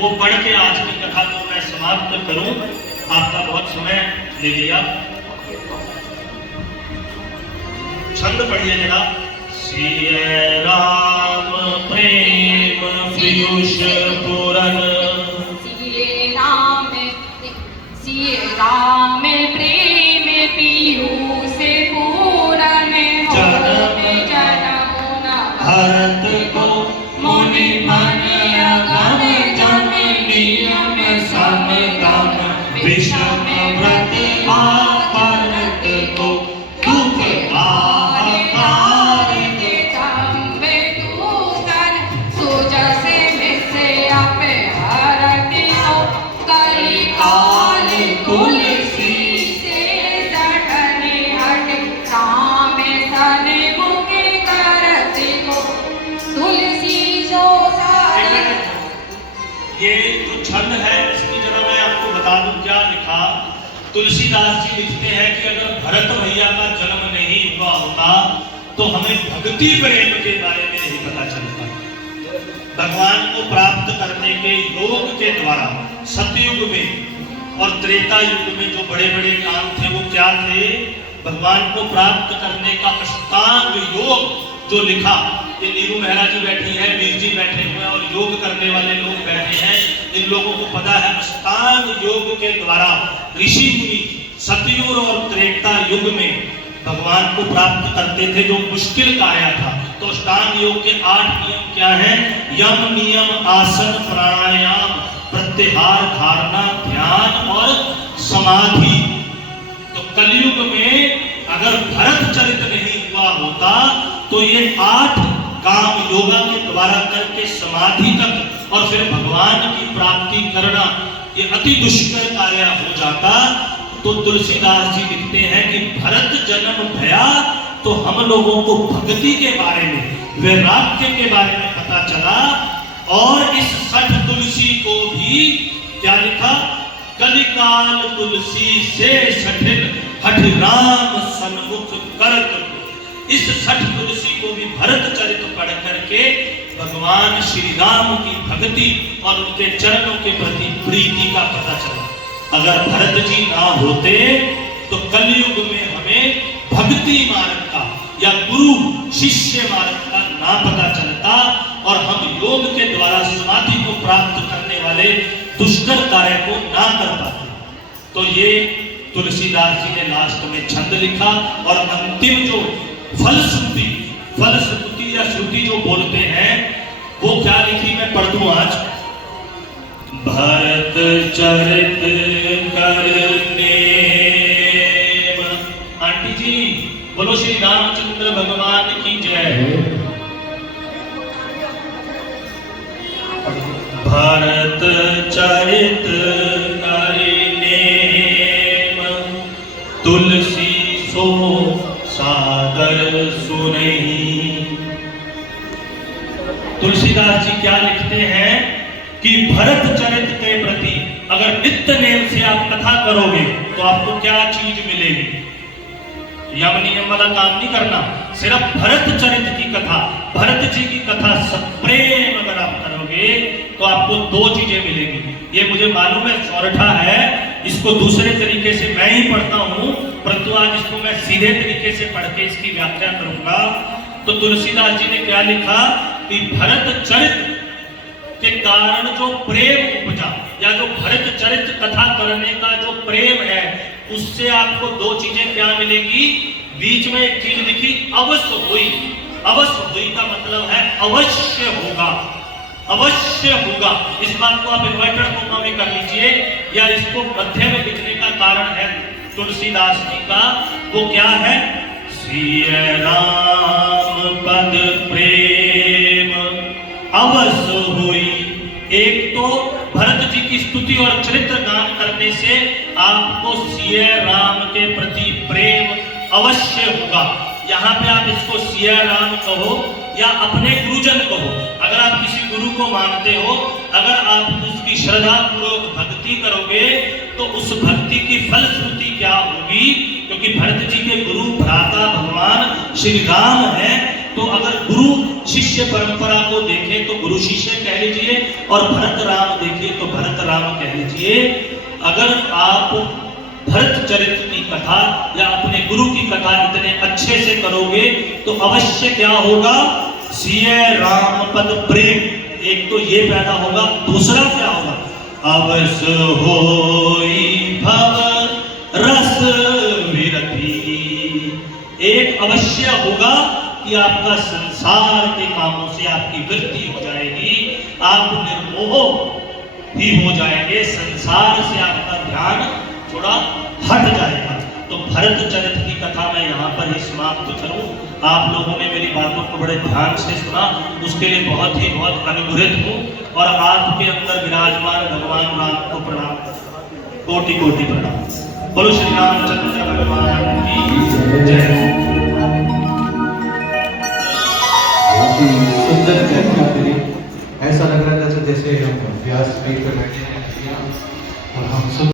वो पढ़ के आज की कथा को मैं समाप्त करूं। आपका बहुत समय ले लिया। छंद पढ़िए जरा। सिय राम प्रेम पीयूष पूरन, सिय राम प्रेम पीयूष पूरन, जन्म भरत को मुनि मन अगम जम नियम समगम, विषम व्रत आपरत को दुख आहार सुजस मिश्र अपहरत हो, कई काल तुलसी से सठन हट, राम सन्मुख करत हो, तुलसी जो ये जो छंद है इसकी जरा मैं आपको बता दूं क्या लिखा। तुलसीदास जी लिखते हैं कि अगर भरत भैया का जन्म नहीं हुआ होता तो हमें भक्ति प्रेम के बारे में नहीं पता चलता। भगवान को प्राप्त करने के योग के द्वारा सतयुग में और त्रेता युग में जो बड़े बड़े काम थे वो क्या थे? भगवान को प्राप्त करने का अष्टांग योग जो लिखा, ये नीरू मेहरा जी बैठी है, वीर जी बैठे हुए हैं और योग करने वाले लोग बैठे हैं। इन लोगों को पता है अष्टांग योग के द्वारा ऋषि मुनि सतयुग और त्रेता युग में भगवान को प्राप्त करते थे, जो मुश्किल काया था। तो अष्टांग योग के 8 नियम क्या है? यम नियम, आसन, प्राणायाम, प्रत्याहार, धारणा, ध्यान और समाधि। तो कलयुग में अगर भरत चरित नहीं हुआ होता तो ये 8 काम योगा के द्वारा करके समाधि तक और फिर भगवान की प्राप्ति करना ये अति दुष्कर कार्य हो जाता। तो तुलसीदास जी लिखते हैं कि भरत जन्म भया तो हम लोगों को भक्ति के बारे में, वैराग्य के बारे में पता चला। और इस सठ तुलसी को भी क्या लिखा? कलिकाल तुलसी से सठिन हठ राम सन्मुख करत। इस सठ तुलसी को भी भरत चरित पढ़ करके भगवान श्री राम की भक्ति और उनके चरणों के प्रति प्रीति का पता चला। अगर भरत जी ना होते तो कलयुग में हमें भक्ति मार्ग का या गुरु शिष्य मार्ग का ना पता चलता और हम योग के द्वारा समाधि को प्राप्त करने वाले दुष्कर कार्य को ना कर पाते। तो ये तुलसीदास जी ने लास्ट में छंद लिखा और अंतिम जो फलश्रुति या श्रुति जो बोलते हैं वो क्या लिखी, मैं पढ़ दूं आज। भरत चरित करने, आंटी जी बोलो श्री रामचंद्र भगवान की जय। भरत चरित करने तुलसी सो सादर सुनहि। तुलसीदास जी क्या लिखते हैं कि भरत चरित के प्रति अगर नित्य नेम से आप कथा करोगे तो आपको क्या चीज मिलेगी? यम नियम वाला काम नहीं करना, सिर्फ भरत चरित की कथा, भरत जी की कथा सप्रेम अगर आप करोगे तो आपको 2 चीजें मिलेंगी। ये मुझे मालूम है सौरठा है, इसको दूसरे तरीके से मैं ही पढ़ता हूं, परंतु आज इसको मैं सीधे तरीके से पढ़ के इसकी व्याख्या करूंगा। तो तुलसीदास जी ने क्या लिखा कि भरत चरित के कारण जो प्रेम उपजा या जो भरत चरित कथा करने का जो प्रेम है उससे आपको 2 चीजें क्या मिलेगी? बीच में एक चीज लिखी अवश्य हुई। अवश्य हुई का मतलब है अवश्य होगा, अवश्य होगा। इस बात को आप इन्वर्टेड कोमा में कर लीजिए या इसको मध्य में लिखने का कारण है तुलसीदास जी का, वो क्या है? सिय राम पद प्रेम अवश्य हुई। एक तो भरत जी की स्तुति और चरित्र गान करने से आपको सिय राम के प्रति प्रेम अवश्य होगा। यहाँ पे आप इसको सिया राम कहो या अपने गुरुजन कहो। अगर आप किसी गुरु को मानते हो, अगर आप उसकी श्रद्धा पूर्वक भक्ति करोगे तो उस भक्ति की फलश्रुति क्या होगी? क्योंकि भरत जी के गुरु भ्राता भगवान श्री राम है, तो अगर गुरु शिष्य परंपरा को देखें तो गुरु शिष्य कह लीजिए, और भरत राम देखिए तो भरत राम कह लीजिए। अगर आप भरत चरित्र की कथा या अपने गुरु की कथा इतने अच्छे से करोगे तो अवश्य क्या होगा, सिय राम पद प्रेम, एक तो ये पैदा होगा। दूसरा क्या होगा, अवस होई भव रस विरति, एक अवश्य होगा कि आपका संसार के कामों से आपकी वृत्ति हो जाएगी, आप निर्मोह भी हो जाएंगे, संसार से आपका ध्यान थोड़ा हट जाएगा। तो भरत चरित्र की कथा मैं यहाँ पर ही समाप्त करूं। आप लोगों ने मेरी बातों को बड़े ध्यान से सुना, उसके लिए बहुत अनुग्रहित हूँ, और आपके अंदर विराजमान भगवान राम को प्रणाम, कोटि कोटि प्रणाम। बोलो श्री रामचंद्र भगवान की जय। सुंदर व्याख्या करी, ऐसा लग रहा था जैसे हम अभ्यास भी कर रहे हैं और हम सब